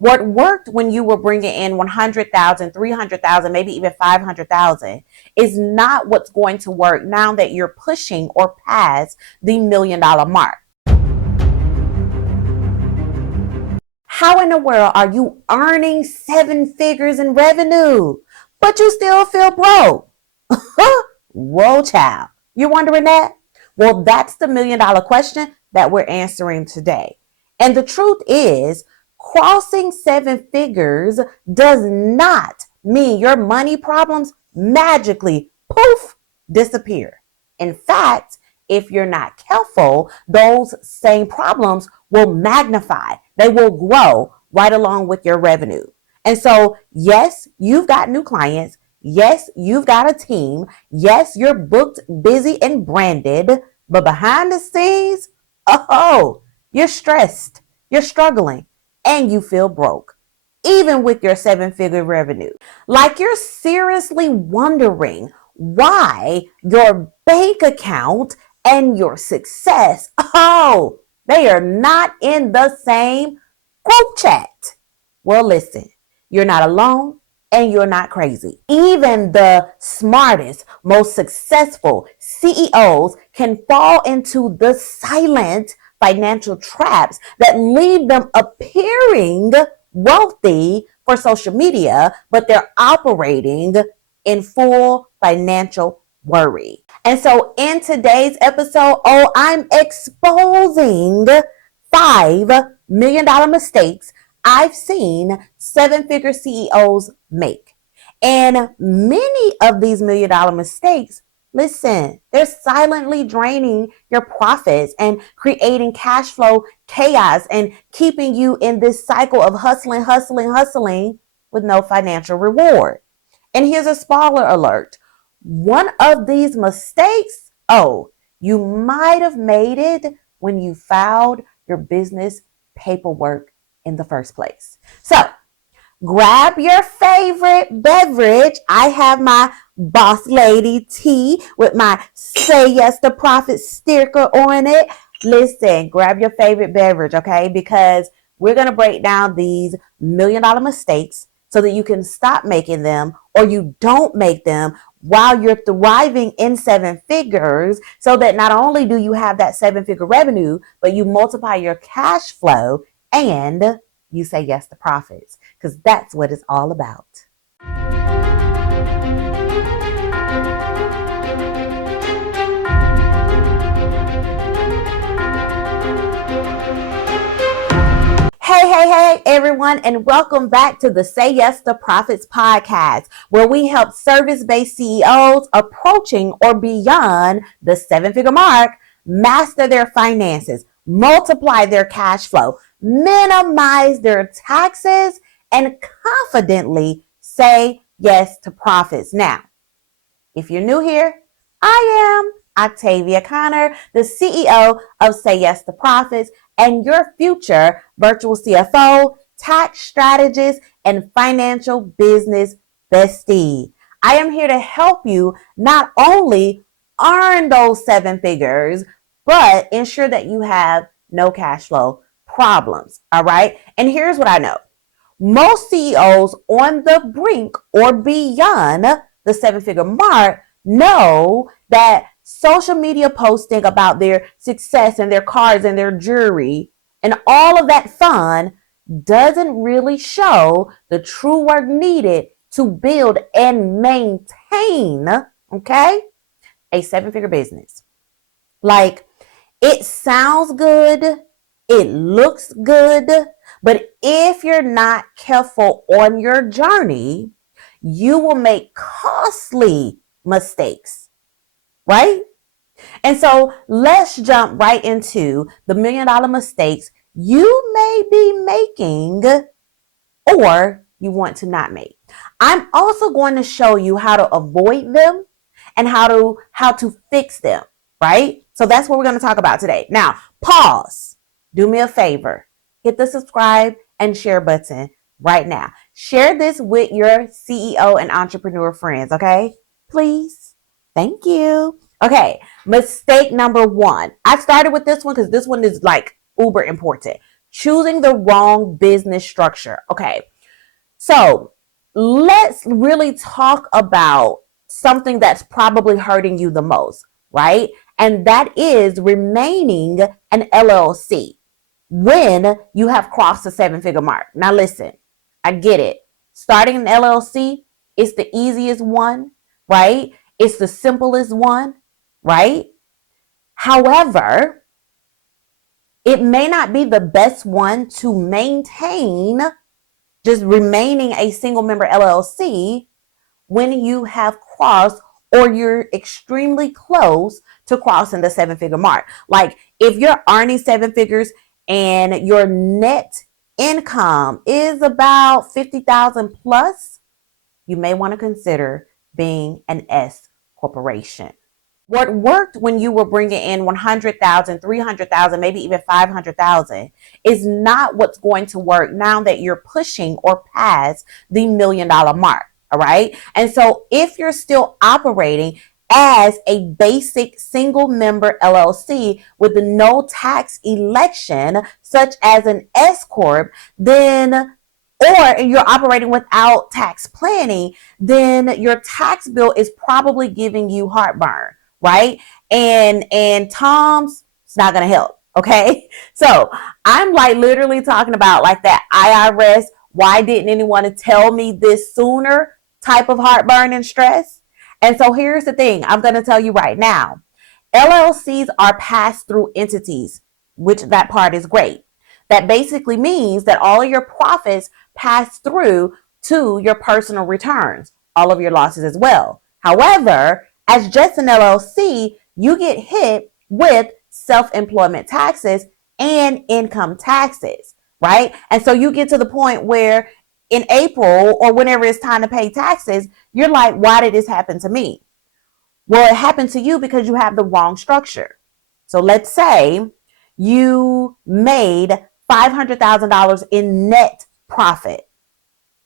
What worked when you were bringing in 100,000, 300,000, maybe even 500,000 is not what's going to work now that you're pushing or past the $1 million mark. How in the world are you earning 7 figures in revenue, but you still feel broke? Whoa, child. You're wondering that? Well, that's the $1 million question that we're answering today. And the truth is, crossing 7 figures does not mean your money problems magically, poof, disappear. In fact, if you're not careful, those same problems will magnify. They will grow right along with your revenue. And so, yes, you've got new clients. Yes, you've got a team. Yes, you're booked, busy, and branded. But behind the scenes, you're stressed, you're struggling, and you feel broke, even with your 7-figure revenue. Like you're seriously wondering why your bank account and your success, they are not in the same group chat. Well, listen, you're not alone and you're not crazy. Even the smartest, most successful CEOs can fall into the silent financial traps that leave them appearing wealthy for social media, but they're operating in full financial worry. And so in today's episode, I'm exposing 5 $1 million mistakes I've seen 7-figure CEOs make. And many of these $1 million mistakes, listen, they're silently draining your profits and creating cash flow chaos and keeping you in this cycle of hustling with no financial reward. And here's a spoiler alert. One of these mistakes, you might have made it when you filed your business paperwork in the first place. So grab your favorite beverage. I have my Boss Lady tea with my Say Yes to Profit sticker on it. Listen, grab your favorite beverage, okay? Because we're going to break down these $1 million mistakes so that you can stop making them or you don't make them while you're thriving in 7 figures, so that not only do you have that 7-figure revenue, but you multiply your cash flow and you say yes to profits, because that's what it's all about. Hey, everyone, and welcome back to the Say Yes to Profits podcast, where we help service-based CEOs approaching or beyond the 7-figure mark master their finances, multiply their cash flow, minimize their taxes, and confidently say yes to profits. Now, if you're new here, I am Octavia Conner, the CEO of Say Yes to Profits, and your future virtual CFO, tax strategist, and financial business bestie. I am here to help you not only earn those 7 figures, but ensure that you have no cash flow problems. All right. And here's what I know. Most CEOs on the brink or beyond the 7-figure mark know that social media posting about their success and their cars and their jewelry and all of that fun doesn't really show the true work needed to build and maintain, okay, a 7-figure business. Like, it sounds good, it looks good, but if you're not careful on your journey, you will make costly mistakes, right? And so let's jump right into the $1 million mistakes you may be making or you want to not make. I'm also going to show you how to avoid them and how to fix them, right? So that's what we're going to talk about today. Now, pause. Do me a favor. Hit the subscribe and share button right now. Share this with your CEO and entrepreneur friends, okay? Please. Thank you. Okay, mistake number 1. I started with this one because this one is like uber important. choosing the wrong business structure. Okay, so let's really talk about something that's probably hurting you the most, right? And that is remaining an LLC when you have crossed the 7-figure mark. Now, listen, I get it. Starting an LLC is the easiest one, right? It's the simplest one, right? However, it may not be the best one to maintain just remaining a single member LLC when you have crossed or you're extremely close to crossing the 7-figure mark. Like if you're earning 7 figures and your net income is about 50,000 plus, you may want to consider being an S corporation. What worked when you were bringing in 100,000, 300,000, maybe even 500,000 is not what's going to work now that you're pushing or past the $1 million mark. All right. And so if you're still operating as a basic single member LLC with no tax election, such as an S Corp, then or you're operating without tax planning, then your tax bill is probably giving you heartburn, right? And Tom's, it's not going to help. Okay. So I'm like literally talking about like that IRS, why didn't anyone tell me this sooner type of heartburn and stress. And so here's the thing I'm going to tell you right now. LLCs are pass-through entities, which that part is great. That basically means that all of your profits pass through to your personal returns, all of your losses as well. However, as just an LLC, you get hit with self-employment taxes and income taxes, right? And so you get to the point where in April or whenever it's time to pay taxes, you're like, why did this happen to me? Well, it happened to you because you have the wrong structure. So let's say you made $500,000 in net profit.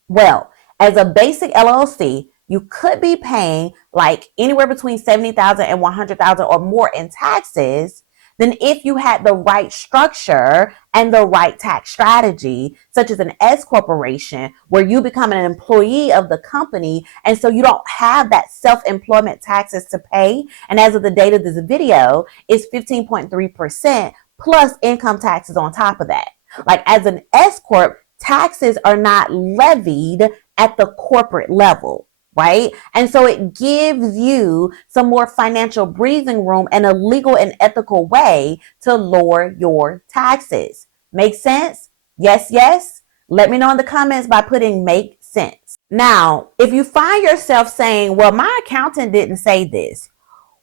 Well, as a basic LLC, you could be paying like anywhere between $70,000 and $100,000 or more in taxes than if you had the right structure and the right tax strategy, such as an S corporation, where you become an employee of the company. And so you don't have that self-employment taxes to pay. And as of the date of this video, it's 15.3% plus income taxes on top of that. Like as an S corp, taxes are not levied at the corporate level, right? And so it gives you some more financial breathing room and a legal and ethical way to lower your taxes. Make sense? Yes, yes. Let me know in the comments by putting make sense. Now, if you find yourself saying, well, my accountant didn't say this.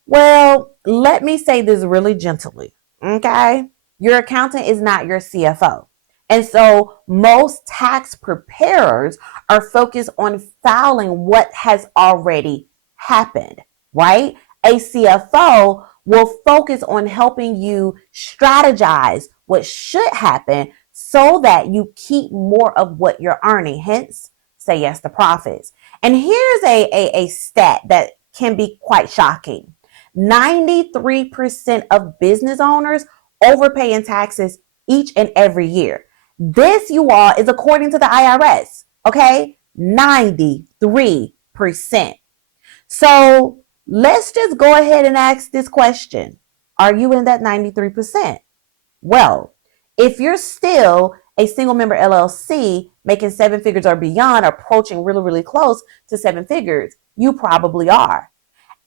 Well, let me say this really gently, okay? Your accountant is not your CFO. And so most tax preparers are focused on filing what has already happened, right? A CFO will focus on helping you strategize what should happen so that you keep more of what you're earning. Hence, say yes to profits. And here's a stat that can be quite shocking. 93% of business owners overpay in taxes each and every year. This, you all, is according to the IRS, okay? 93%. So let's just go ahead and ask this question. Are you in that 93%? Well, if you're still a single member LLC making 7 figures or beyond, approaching really, really close to 7 figures, you probably are.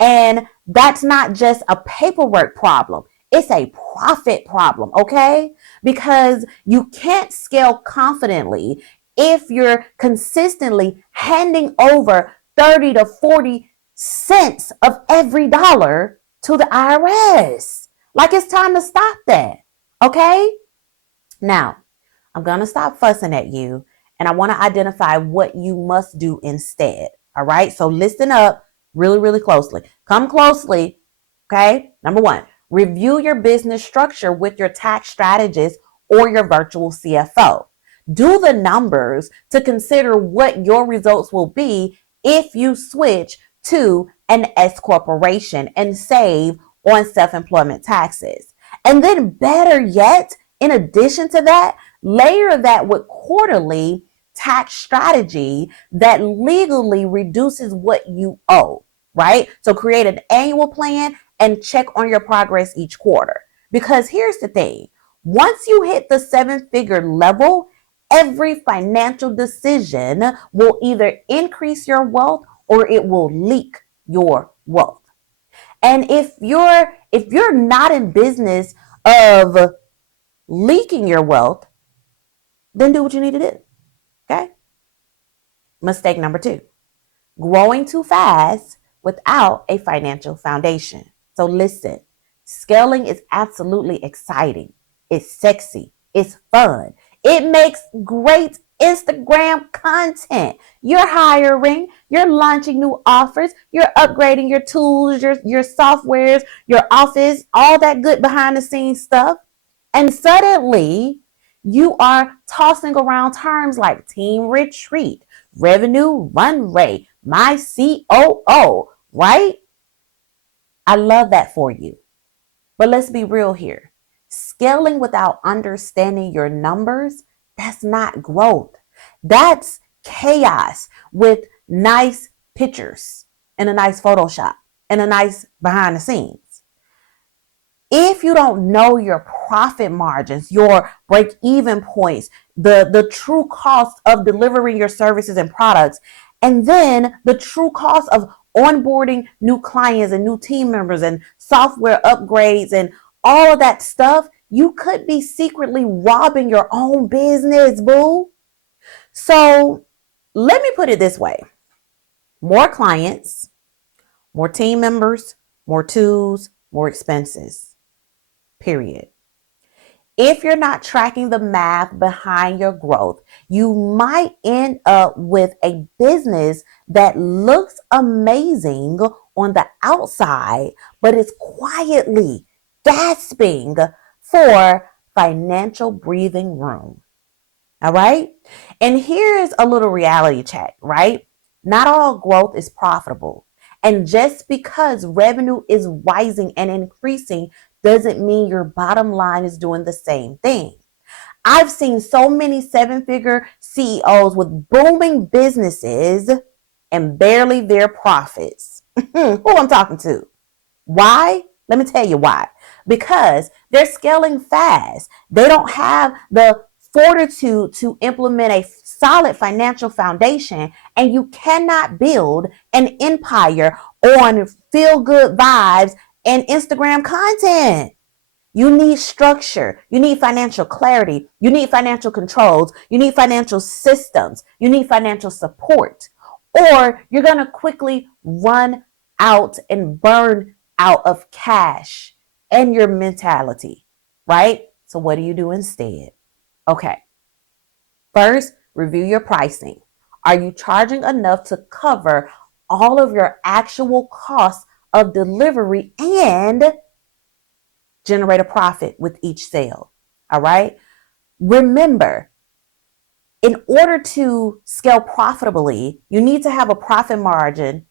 And that's not just a paperwork problem. It's a profit problem, okay? Because you can't scale confidently if you're consistently handing over 30 to 40 cents of every dollar to the IRS. Like it's time to stop that, okay? Now, I'm going to stop fussing at you and I want to identify what you must do instead, all right? So listen up really, really closely. Come closely, okay? Number one. Review your business structure with your tax strategist or your virtual CFO. Do the numbers to consider what your results will be if you switch to an S corporation and save on self-employment taxes. And then better yet, in addition to that, Layer that with quarterly tax strategy that legally reduces what you owe, right? So create an annual plan and check on your progress each quarter. Because here's the thing, once you hit the 7-figure level, every financial decision will either increase your wealth or it will leak your wealth. And if you're not in business of leaking your wealth, then do what you need to do. Okay? Mistake number 2, growing too fast without a financial foundation. So listen, scaling is absolutely exciting. It's sexy. It's fun. It makes great Instagram content. You're hiring, you're launching new offers, you're upgrading your tools, your softwares, your office, all that good behind the scenes stuff. And suddenly you are tossing around terms like team retreat, revenue run rate, my COO, right? I love that for you. But let's be real here. Scaling without understanding your numbers, that's not growth. That's chaos with nice pictures and a nice Photoshop and a nice behind the scenes. If you don't know your profit margins, your break-even points, the true cost of delivering your services and products, and then the true cost of onboarding new clients and new team members and software upgrades and all of that stuff, you could be secretly robbing your own business, boo. So let me put it this way. More clients, more team members, more tools, more expenses. Period. If you're not tracking the math behind your growth, you might end up with a business that looks amazing on the outside, but is quietly gasping for financial breathing room. All right? And here's a little reality check, right? Not all growth is profitable. And just because revenue is rising and increasing doesn't mean your bottom line is doing the same thing. I've seen so many 7-figure CEOs with booming businesses and barely their profits. Who I'm talking to? Why? Let me tell you why. Because they're scaling fast. They don't have the fortitude to implement a solid financial foundation, and you cannot build an empire on feel-good vibes and Instagram content. You need structure. You need financial clarity. You need financial controls. You need financial systems. You need financial support. Or you're going to quickly run out and burn out of cash and your mentality, right? So what do you do instead? Okay. First, review your pricing. Are you charging enough to cover all of your actual costs of delivery and generate a profit with each sale? All right. Remember, in order to scale profitably, you need to have a profit margin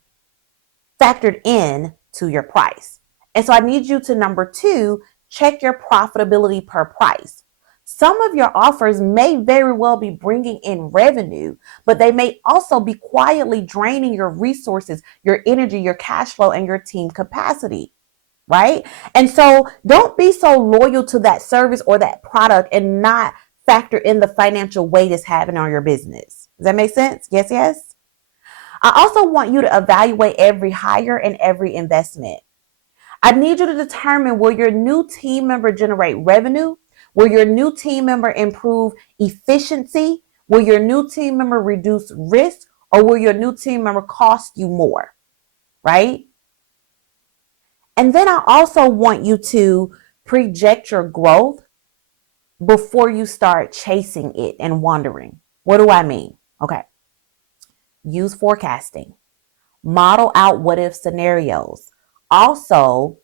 factored in to your price. And so I need you to, number 2, check your profitability per price. Some of your offers may very well be bringing in revenue, but they may also be quietly draining your resources, your energy, your cash flow, and your team capacity, right? And so don't be so loyal to that service or that product and not factor in the financial weight it's having on your business. Does that make sense? Yes, yes. I also want you to evaluate every hire and every investment. I need you to determine, will your new team member generate revenue? Will your new team member improve efficiency? Will your new team member reduce risk? Or will your new team member cost you more? Right? And then I also want you to project your growth before you start chasing it and wondering. What do I mean? Okay. Use forecasting. Model out what if scenarios. Also,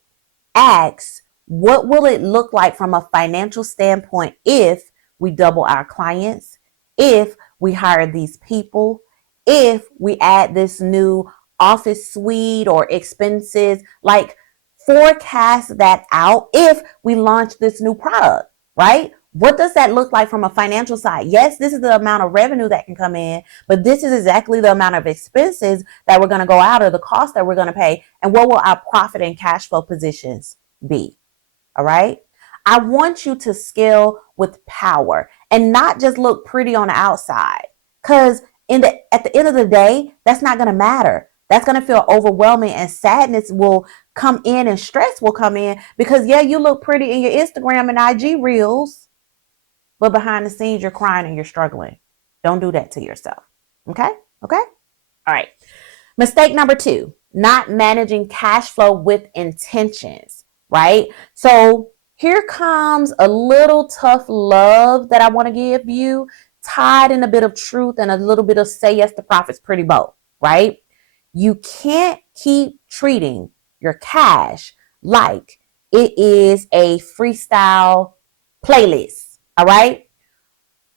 ask, what will it look like from a financial standpoint if we double our clients, if we hire these people, if we add this new office suite or expenses? Like, forecast that out if we launch this new product, right? What does that look like from a financial side? Yes, this is the amount of revenue that can come in, but this is exactly the amount of expenses that we're going to go out, or the cost that we're going to pay, and what will our profit and cash flow positions be? All right. I want you to scale with power and not just look pretty on the outside, because at the end of the day, that's not going to matter. That's going to feel overwhelming, and sadness will come in and stress will come in, because yeah, you look pretty in your Instagram and IG reels, but behind the scenes, you're crying and you're struggling. Don't do that to yourself. Okay? Okay? All right. Mistake number 2, not managing cash flow with intentions, right? So here comes a little tough love that I want to give you, tied in a bit of truth and a little bit of say yes to profits, pretty bold, right? You can't keep treating your cash like it is a freestyle playlist. All right.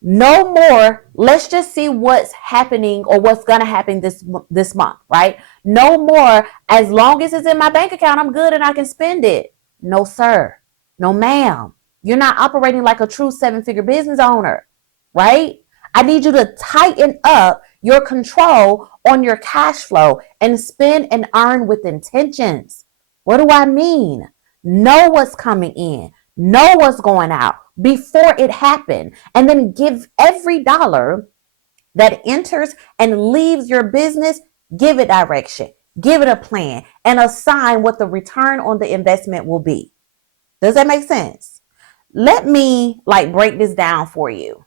No more. Let's just see what's happening or what's going to happen this month, right? No more. As long as it's in my bank account, I'm good and I can spend it. No, sir. No, ma'am. You're not operating like a true 7-figure business owner, right? I need you to tighten up your control on your cash flow and spend and earn with intentions. What do I mean? Know what's coming in. Know what's going out before it happened, and then give every dollar that enters and leaves your business, give it direction, give it a plan, and assign what the return on the investment will be. Does that make sense? Let me break this down for you.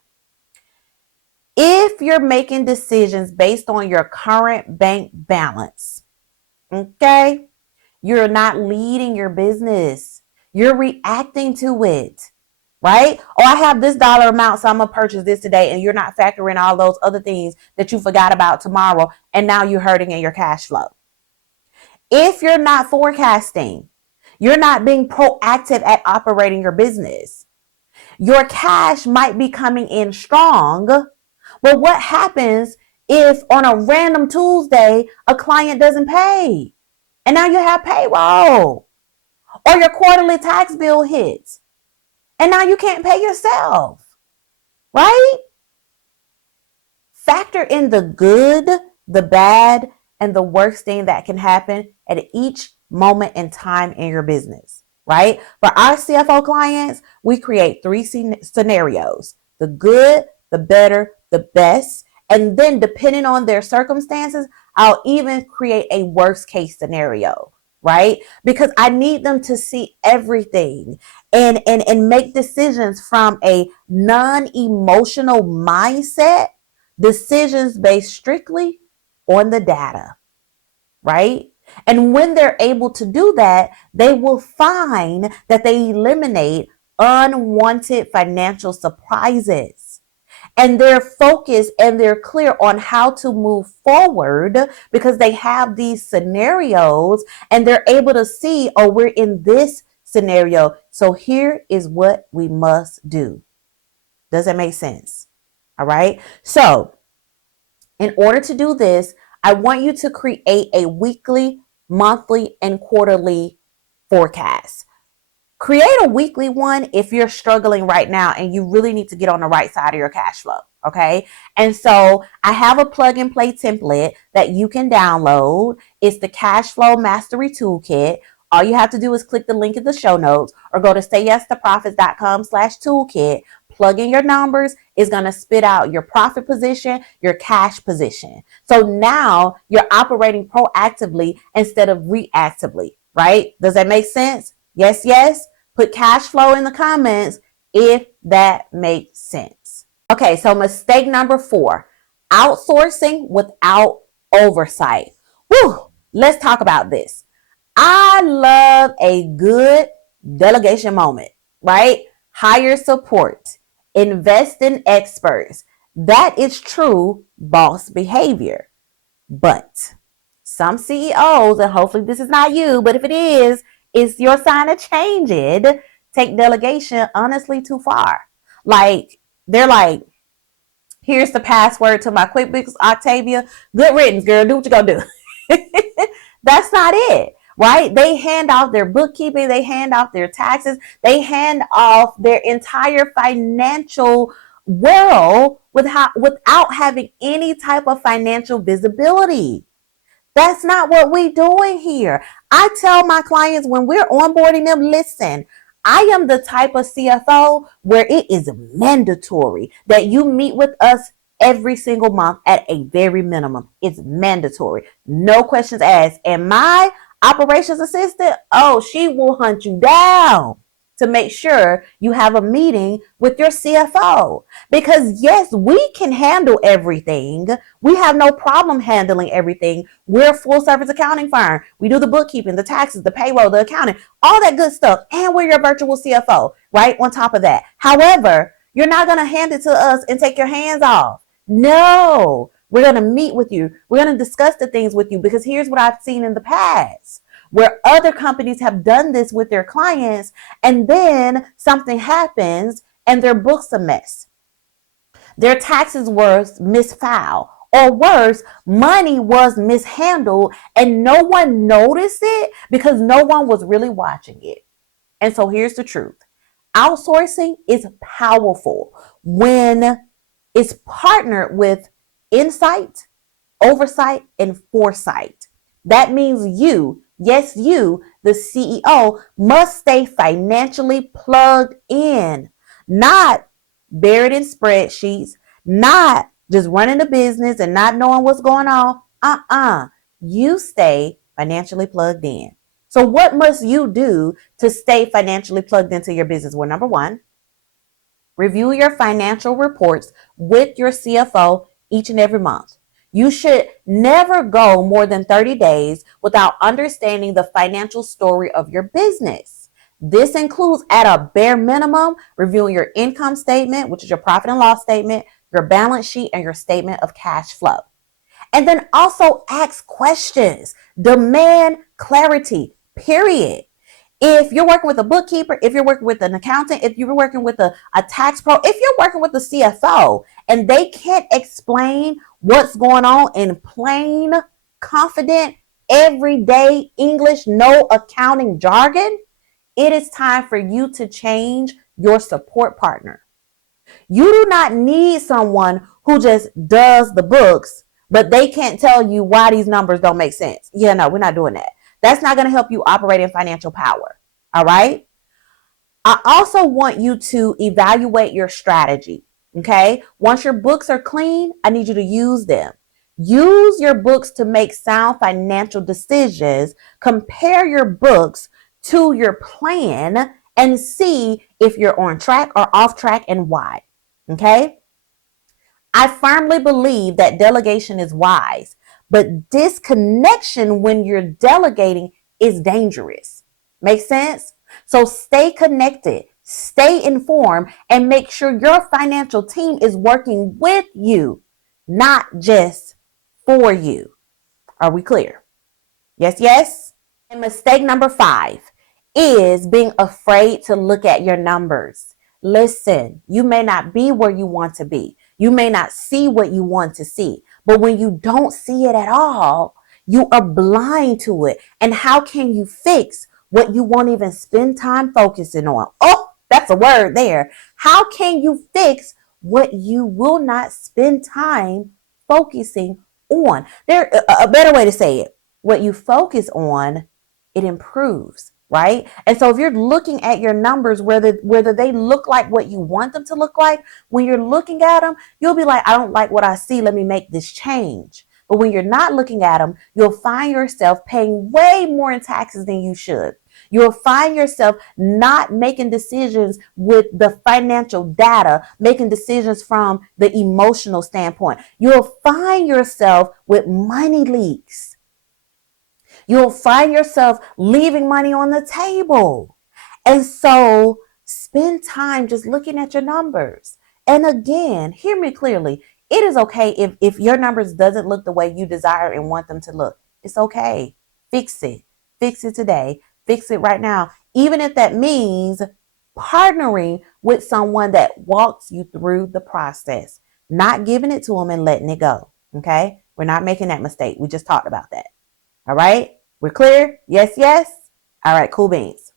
If you're making decisions based on your current bank balance, okay, you're not leading your business. You're reacting to it, right? Oh, I have this dollar amount, so I'm going to purchase this today. And you're not factoring all those other things that you forgot about tomorrow. And now you're hurting in your cash flow. If you're not forecasting, you're not being proactive at operating your business. Your cash might be coming in strong, but what happens if on a random Tuesday, a client doesn't pay? And now you have payroll, or your quarterly tax bill hits, and now you can't pay yourself, right? Factor in the good, the bad, and the worst thing that can happen at each moment in time in your business, right? For our CFO clients, we create 3 scenarios: the good, the better, the best. And then depending on their circumstances, I'll even create a worst case scenario, right? Because I need them to see everything and make decisions from a non-emotional mindset, decisions based strictly on the data, right? And when they're able to do that, they will find that they eliminate unwanted financial surprises. And they're focused and they're clear on how to move forward because they have these scenarios and they're able to see, oh, we're in this scenario, so here is what we must do. Does that make sense? All right. So in order to do this, I want you to create a weekly, monthly, and quarterly forecast. Create a weekly one if you're struggling right now and you really need to get on the right side of your cash flow. Okay. And so I have a plug and play template that you can download. It's the Cash Flow Mastery Toolkit. All you have to do is click the link in the show notes or go to sayyes2profits.com/toolkit. Plug in your numbers. It's going to spit out your profit position, your cash position. So now you're operating proactively instead of reactively, right? Does that make sense? Yes, yes. Put cash flow in the comments if that makes sense. Okay, so mistake number 4, outsourcing without oversight. Whew, let's talk about this. I love a good delegation moment, right? Hire support, invest in experts. That is true boss behavior. But some CEOs, and hopefully this is not you, but if it is, it's your sign to change it. Take delegation honestly too far. They're like, here's the password to my QuickBooks, Octavia. Good riddance, girl. Do what you gonna do. That's not it, right? They hand off their bookkeeping, they hand off their taxes, they hand off their entire financial world without having any type of financial visibility. That's not what we're doing here. I tell my clients when we're onboarding them, listen, I am the type of CFO where it is mandatory that you meet with us every single month at a very minimum. It's mandatory. No questions asked. And my operations assistant, oh, she will hunt you down to make sure you have a meeting with your CFO. Because yes, we can handle everything. We have no problem handling everything. We're a full service accounting firm. We do the bookkeeping, the taxes, the payroll, the accounting, all that good stuff. And we're your virtual CFO, right? On top of that. However, you're not going to hand it to us and take your hands off. No, we're going to meet with you. We're going to discuss the things with you, because here's what I've seen in the past where other companies have done this with their clients, and then something happens and their book's a mess. Their taxes were misfiled, or worse, money was mishandled and no one noticed it because no one was really watching it. And so here's the truth. Outsourcing is powerful when it's partnered with insight, oversight, and foresight. That means you, yes, you, the CEO, must stay financially plugged in, not buried in spreadsheets, not just running a business and not knowing what's going on. You stay financially plugged in. So what must you do to stay financially plugged into your business? Well, number one, review your financial reports with your CFO each and every month. You should never go more than 30 days without understanding the financial story of your business. This includes, at a bare minimum, reviewing your income statement, which is your profit and loss statement, your balance sheet, and your statement of cash flow. And then also ask questions. Demand clarity, period. If you're working with a bookkeeper, if you're working with an accountant, if you're working with a tax pro, if you're working with a CFO and they can't explain what's going on in plain, confident, everyday English, no accounting jargon, it is time for you to change your support partner. You do not need someone who just does the books, but they can't tell you why these numbers don't make sense. Yeah, no, we're not doing that. That's not going to help you operate in financial power. All right. I also want you to evaluate your strategy. Okay. Once your books are clean, I need you to use them. Use your books to make sound financial decisions. Compare your books to your plan and see if you're on track or off track and why. Okay. I firmly believe that delegation is wise, but disconnection when you're delegating is dangerous. Make sense? So stay connected, stay informed, and make sure your financial team is working with you, not just for you. Are we clear? Yes, yes. And mistake number 5 is being afraid to look at your numbers. Listen, you may not be where you want to be. You may not see what you want to see, but when you don't see it at all, you are blind to it. And how can you fix what you won't even spend time focusing on? Oh, that's a word there. How can you fix what you will not spend time focusing on? There, a better way to say it, what you focus on, it improves. Right? And so if you're looking at your numbers, whether they look like what you want them to look like, when you're looking at them, you'll be like, I don't like what I see. Let me make this change. But when you're not looking at them, you'll find yourself paying way more in taxes than you should. You'll find yourself not making decisions with the financial data, making decisions from the emotional standpoint. You'll find yourself with money leaks. You'll find yourself leaving money on the table. And so spend time just looking at your numbers. And again, hear me clearly. It is okay if your numbers doesn't look the way you desire and want them to look. It's okay. Fix it. Fix it today. Fix it right now. Even if that means partnering with someone that walks you through the process, not giving it to them and letting it go. Okay? We're not making that mistake. We just talked about that. All right? We're clear? Yes, yes? All right, cool beans.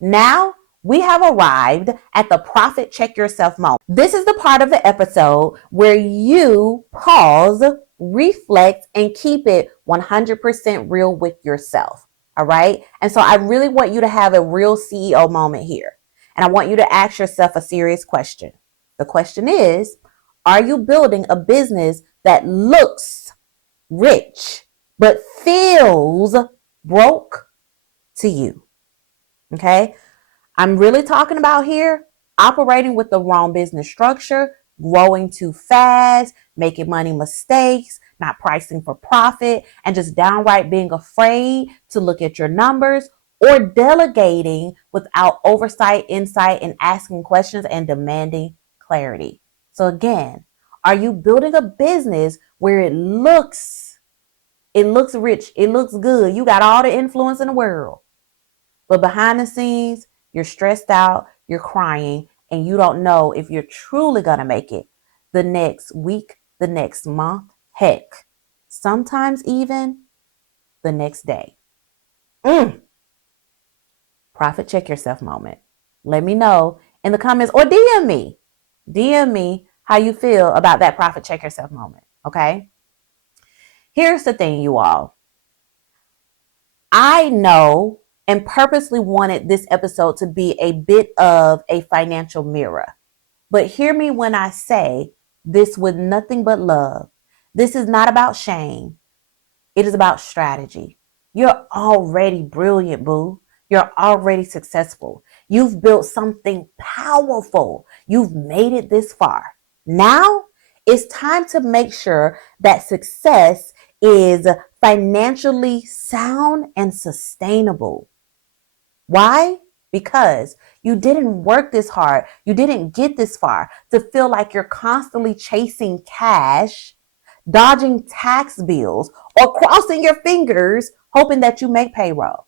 Now we have arrived at the profit check yourself moment. This is the part of the episode where you pause, reflect, and keep it 100% real with yourself. All right. And so I really want you to have a real CEO moment here. And I want you to ask yourself a serious question. The question is, are you building a business that looks rich but feels broke to you? Okay. I'm really talking about here operating with the wrong business structure, growing too fast, making money mistakes, not pricing for profit, and just downright being afraid to look at your numbers, or delegating without oversight, insight, and asking questions and demanding clarity. So again, are you building a business where it looks rich, it looks good, you got all the influence in the world, but behind the scenes, you're stressed out, you're crying, and you don't know if you're truly going to make it the next week, the next month, heck, sometimes even the next day. Profit check yourself moment. Let me know in the comments or DM me. DM me how you feel about that profit check yourself moment, okay? Here's the thing, you all. I know and purposely wanted this episode to be a bit of a financial mirror. But hear me when I say this with nothing but love. This is not about shame. It is about strategy. You're already brilliant, boo. You're already successful. You've built something powerful. You've made it this far. Now it's time to make sure that success is financially sound and sustainable. Why? Because you didn't work this hard. You didn't get this far to feel like you're constantly chasing cash, dodging tax bills, or crossing your fingers, hoping that you make payroll.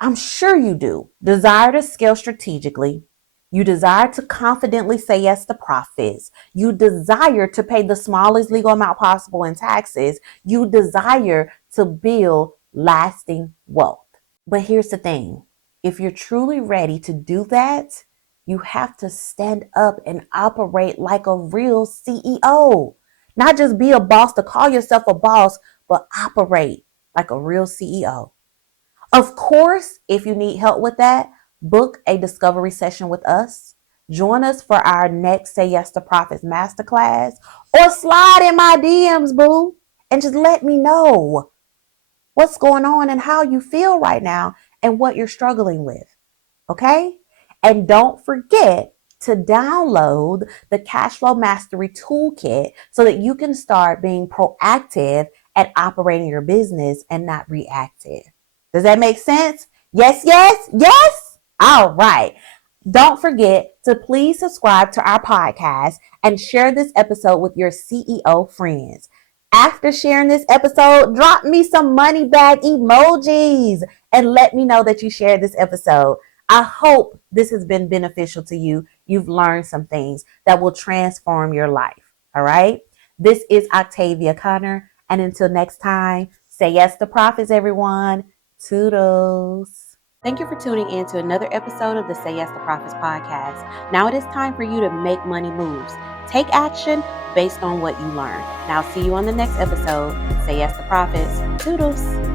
I'm sure you do, desire to scale strategically. You desire to confidently say yes to profits. You desire to pay the smallest legal amount possible in taxes. You desire to build lasting wealth. But here's the thing. If you're truly ready to do that, you have to stand up and operate like a real CEO. Not just be a boss to call yourself a boss, but operate like a real CEO. Of course, if you need help with that, book a discovery session with us. Join us for our next Say Yes to Profits Masterclass, or slide in my DMs, boo, and just let me know what's going on and how you feel right now and what you're struggling with. Okay? And don't forget to download the Cashflow Mastery Toolkit so that you can start being proactive at operating your business and not reactive. Does that make sense? Yes, yes, yes? All right. Don't forget to please subscribe to our podcast and share this episode with your CEO friends. After sharing this episode, drop me some money bag emojis and let me know that you shared this episode. I hope this has been beneficial to you. You've learned some things that will transform your life. All right. This is Octavia Conner. And until next time, say yes to profits, everyone. Toodles. Thank you for tuning in to another episode of the Say Yes to Profits podcast. Now it is time for you to make money moves. Take action based on what you learn. Now, see you on the next episode. Say Yes to Profits. Toodles.